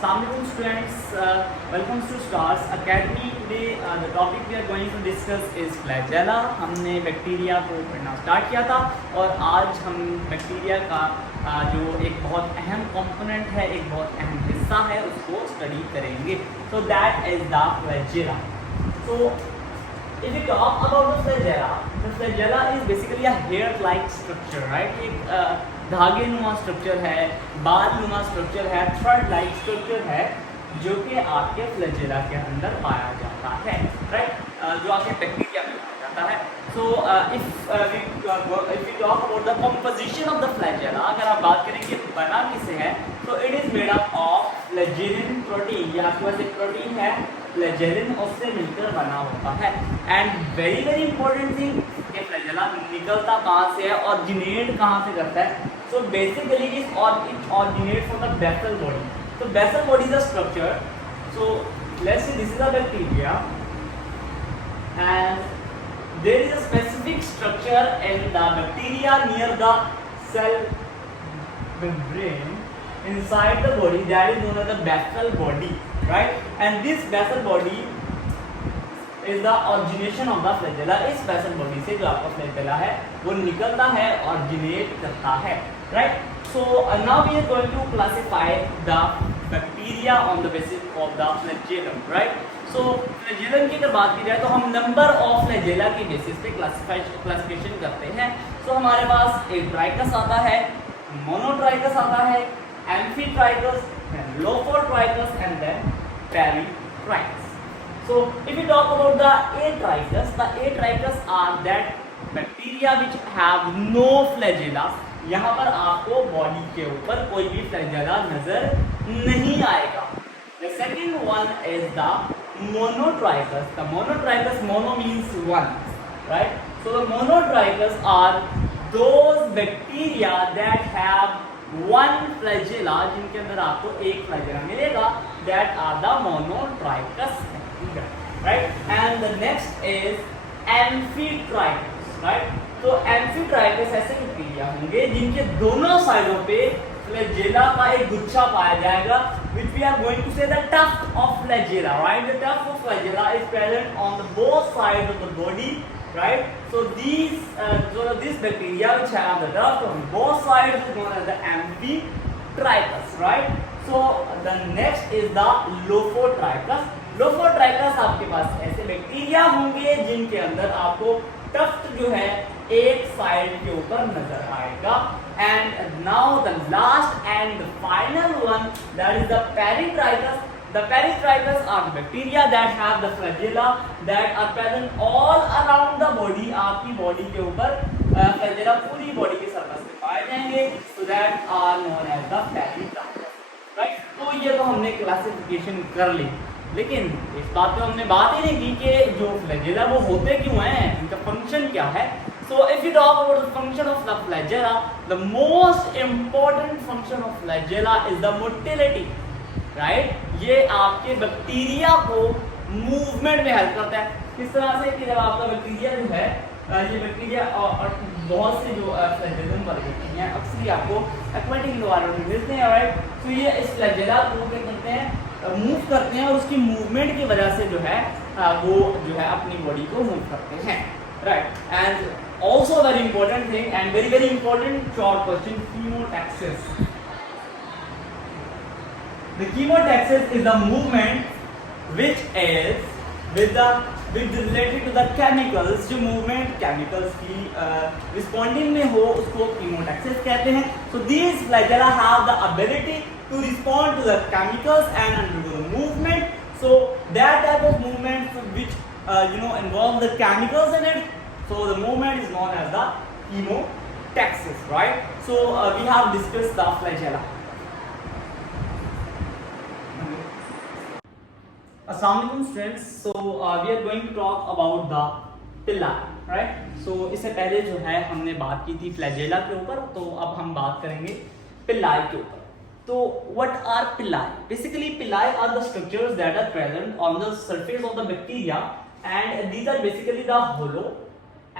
Assalamualaikum students, welcome to Stars Academy. Today the topic we are going to discuss is flagella. हमने bacteria को पढ़ना start किया था और आज हम बैक्टीरिया का जो एक बहुत अहम कंपोनेंट है, एक बहुत अहम हिस्सा है, उसको स्टडी करेंगे. So that is the flagella. So if we talk about the flagella is basically a hair-like structure, right? एक धागे नुमा स्ट्रक्चर है, बाल नुमा स्ट्रक्चर है, थ्रेड लाइक स्ट्रक्चर है, जो कि आपके फ्लैजेला के अंदर पाया जाता है, राइट? जो आपके बैक्टीरिया में पाया जाता है. So if we talk about the composition of the flagella, अगर आप बात करें कि बना किससे है, तो it is made up of flagellin protein. यहाँ के पास एक प्रोटीन है फ्लैजेलिन, उससे मिलकर बना होता है. And very very important thing कि फ्लैजेला निकलता कहाँ से है, ऑरिजिनेट कहाँ से करता है. So basically it originates from the basal body. So basal body is a structure. So let's say this is a bacteria and there is a specific structure in the bacteria near the cell membrane inside the body that is known as the basal body, right? And this basal body is the origination of the flagella. इस basal body से जो आपका flagella है वो निकलता है, originate करता है, right? So now we are going to classify the bacteria on the basis of the flagellum, right? So flagellum की अगर बात की जाए तो हम number of flagella के basis पे classification करते हैं. So हमारे पास एक ट्राइकस आता है, मोनोट्राइकस आता है, amphitrichous, lophotrichous and then peritrichous. So if we talk about the atrichus are that bacteria which have no flagella. यहाँ पर आपको बॉडी के ऊपर कोई भी फ्लैजेला नजर नहीं आएगा. The second one is the monotrichus. The monotrichus, mono means one, right? So the monotrichus are those bacteria that have one flagella, जिनके अंदर आपको एक फ्लैजेला मिलेगा. That are the monotrichus, right? And the next is amphitrichus, right? तो amphitrichous ऐसे bacteria होंगे जिनके दोनों साइडों पे फ्लैजेला का एक गुच्छा पाया जाएगा, which we are going to say the tuft of flagella, right? The tuft of flagella is present on the both sides of the body, right? So this bacteria which have the tuft on both sides is known as the amphitrichus, right? So the next is the lophotrichous. Lophotrichous आपके पास ऐसे bacteria होंगे जिनके अंदर आपको tuft जो है एक side के ऊपर नजर आएगा. And now the last and the final one, that is the peritrichous. The peritrichous are the bacteria that have the flagella that are present all around the body. आपकी बॉडी के ऊपर फ्लैजेला पूरी body के surface पे पाए जाएंगे. So that are known as the peritrichous, right? तो ये तो हमने क्लासिफिकेशन कर ली, लेकिन इस बात पे हमने बात ही नहीं की कि जो फ्लैजेला वो होते क्यों हैं, इनका फंक्शन क्या है. So if you talk about the function of the flagella, the most important function of flagella is the motility, right? ये आपके बैक्टीरिया को मूवमेंट में हेल्प करता है. किस तरह से कि जब आपका बैक्टीरिया जो है, ये बैक्टीरिया और बहुत से जो फ्लैजेलम वाले बैक्टीरिया हैं अक्सर आपको एक्वेटिक एनवायरनमेंट में मिलते हैं, राइट? तो ये इस फ्लैजेला को क्या करते हैं, मूव करते हैं और उसकी मूवमेंट की वजह से जो है वो जो है अपनी बॉडी को मूव करते हैं, right? And also very important thing and very important short question, chemotaxis. The chemotaxis is the movement which is with related to the chemicals. जो movement chemicals की responding में हो उसको chemotaxis कहते हैं. So these flagella have the ability to respond to the chemicals and undergo the movement. So that type of movement which involve the chemicals in it. So the movement is known as the chemotaxis, right? So we have discussed the flagella. Assalamualaikum students. So we are going to talk about the villi, right? So इससे पहले जो है हमने बात की थी flagella के ऊपर, तो अब हम बात करेंगे villi के ऊपर. तो what are villi? Basically villi are the structures that are present on the surface of the bacteria and these are basically the hollow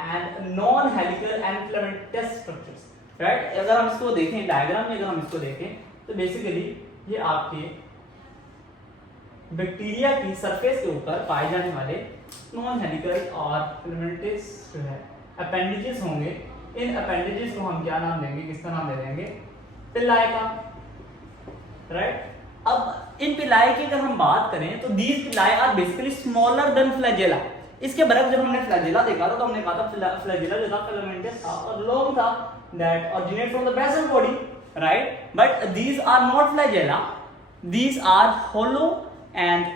and non-helical and filamentous structures, right? अगर हम इसको देखें डायग्राम में, अगर हम इसको देखें तो बेसिकली ये आपके बैक्टीरिया की सरफेस के ऊपर पाए जाने वाले नॉन हेलिकल और फिलामेंटस जो है अपेंडेजेस होंगे। इन अपेंडेजेस को हम क्या नाम देंगे, किसका नाम दे देंगे, पिलाई का, राइट। अब इन पिलाई की अगर हम बात करें तो these pili are basically smaller than flagella. इसके बरक जब हमने फ्लैजेला देखा था तो हमने कहा था फ्लैजेला जो था फिलामेंटस था और लॉन्ग था, that originate from the basal body, right. But these are not flagella, these are hollow and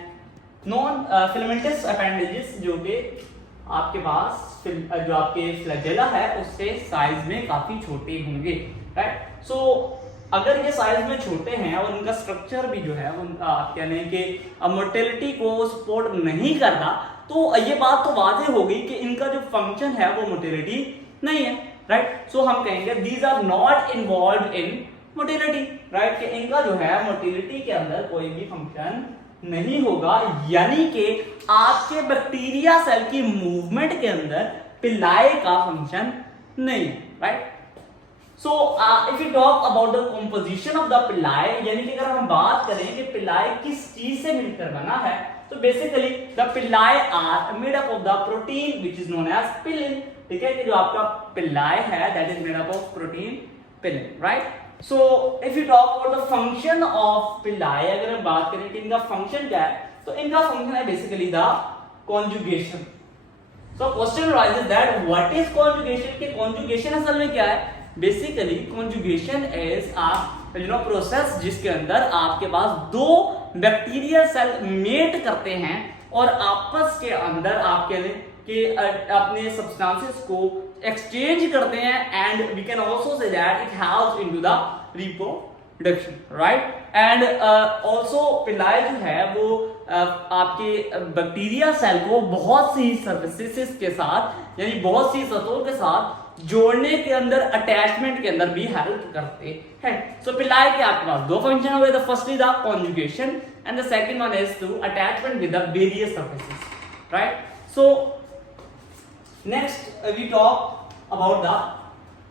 non filamentous appendages जो कि आपके पास जो आपके फ्लैजेला है उससे साइज में काफी छोटे होंगे, राइट। सो अगर ये साइज में छोटे हैं और इनका स्ट्रक्चर भी जो है उनका यानी कि मोटिलिटी को सपोर्ट नहीं करता, तो ये बात तो वाज़ेह हो गई कि इनका जो फंक्शन है वो मोटिलिटी नहीं है, राइट। सो हम कहेंगे these are not involve in motility, right, कि इनका जो है मोटिलिटी के अंदर कोई भी फंक्शन नहीं होगा, यानी कि आपके बैक्टीरिया सेल की मूवमेंट के अंदर पिलाई का फंक्शन नहीं है, right. So if we talk about the composition of the पिलाई, यानी कि अगर हम बात करें कि पिलाई किस चीज से मिलकर बना है, तो basically the pili are made up of the protein which is known as pilin, ठीक है, कि जो आपका पिलाई है that is made up of protein pilin, right. So if you talk about the function of pili, अगर हम बात करें कि इनका फंक्शन क्या है, तो इनका फंक्शन है basically the conjugation. So question arises that what is conjugation, कि कॉन्जुगेशन असल में क्या है। बेसिकली कॉन्जुगेशन इज प्रोसेस जिसके अंदर आपके पास दो बैक्टीरियल सेल मेट करते हैं और आपस के अंदर आपके अपने सब्सटेंसेस को एक्सचेंज करते हैं, and we can also say that it helps into the reproduction, right. And also pili जो है वो आपके बैक्टीरिया सेल को बहुत सी सर्फेसेस के साथ यानी बहुत सी सतहों के साथ जोड़ने के अंदर, अटैचमेंट के अंदर भी हेल्प करते हैं। सो पिलाई के आपके पास दो फंक्शन हो गए, the first is the conjugation and the second one is to attachment with the various surfaces, right. So next we talk about the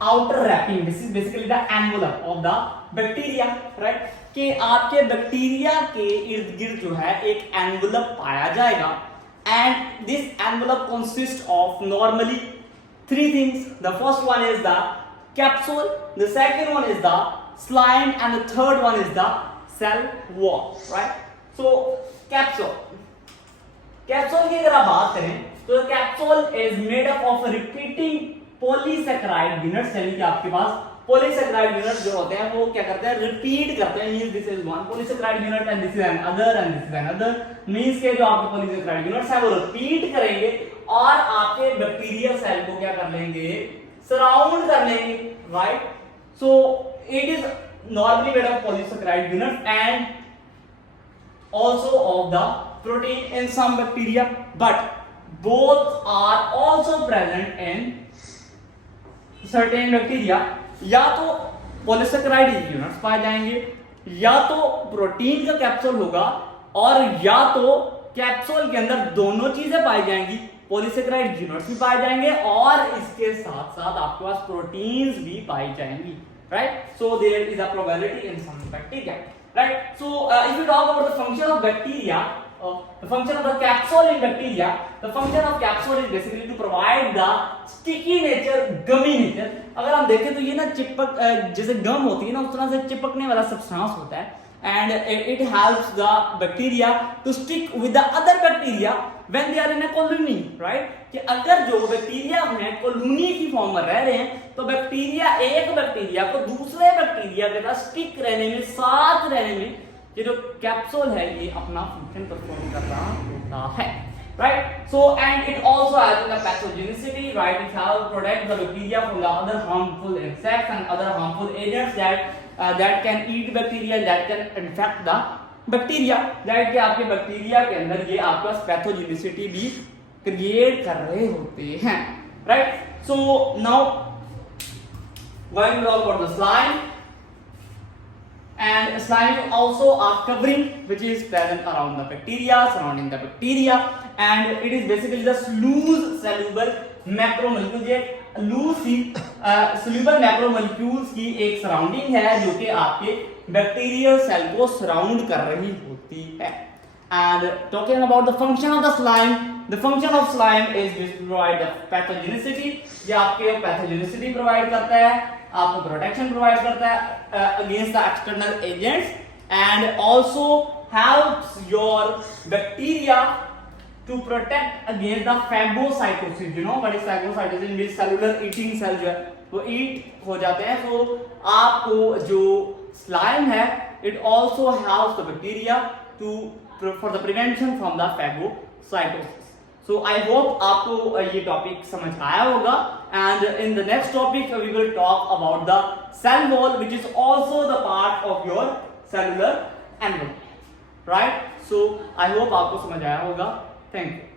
outer wrapping, this is basically the envelope of the bacteria, right, कि आपके bacteria के इर्द गिर्द जो है एक envelope पाया जाएगा, and this envelope consist of normally three things. The first one is the capsule, the second one is the slime, and the third one is the cell wall, right? So capsule की अगर आप बात करें तो capsule is made up of repeating polysaccharide units, यानी कि आपके पास polysaccharide units जो होते हैं वो क्या करते हैं, रिपीट करते हैं, means this is one polysaccharide unit and this is another and this is another, means के जो आपके polysaccharide units है वो रिपीट करेंगे और आपके बैक्टीरिया सेल को क्या कर लेंगे, सराउंड कर लेंगे, right. So it is normally made of polysaccharide unit and also of the protein in some bacteria, but both are also present in certain bacteria. या तो पॉलीसैकेराइड यूनिट्स पाए जाएंगे, या तो प्रोटीन का कैप्सूल होगा, और या तो कैप्सूल के अंदर दोनों चीजें पाई जाएंगी, पॉलीसैकेराइड यूनिट्स भी पाए जाएंगे और इसके साथ साथ आपके पास प्रोटीन्स भी पाई जाएंगी, right. So there is a probability in some bacteria, right. So if you talk about the function of bacteria, the function of the capsule in bacteria, the function of capsule is basically to provide the sticky nature, gummy nature। अगर हम देखें तो ये ना चिपक जैसे गम होती है ना, उस तरह से चिपकने वाला सब्सटेंस होता है, and it helps the bacteria to stick with the other bacteria when they are in a colony, right। कि अगर जो बैक्टीरिया अपने कॉलोनी की फॉर्म में रह रहे हैं तो बैक्टीरिया एक बैक्टीरिया को दूसरे बैक्टीरिया के साथ स्टिक रहने में, साथ रहने में ये जो कैप्सूल है ये अपना फंक्शन परफॉर्म कर रहा होता है, right। So and it also has the pathogenicity, right, it helps protect the bacteria from the other harmful insects and other harmful agents that can eat bacteria, that can infect the bacteria, that कि आपके bacteria के अंदर ये आपके पास pathogenicity भी create कर रहे होते हैं, right। So now going to talk about the slime, and slime also are covering which is present around the bacteria, surrounding the bacteria, and it is basically the loose soluble macromolecules, ये loose soluble macromolecules की एक surrounding है जो कि आपके bacterial cell को surround कर रही होती है, And talking about the function of the slime is to provide the pathogenicity. ये आपके pathogenicity provide करता है, आपको protection provide करता है against the external agents, and also helps your bacteria to protect against the phagocytosis. You know what is phagocytosis? In which cellular eating cell जो है वो eat हो जाते हैं. So आपको जो slime है, it also helps the bacteria for the prevention from the phagocytosis. So I hope आपको ये टॉपिक समझ आया होगा. And in the next topic we will talk about the cell wall, which is also the part of your cellular envelope. Right? So I hope आपको समझ आया होगा. Thank you.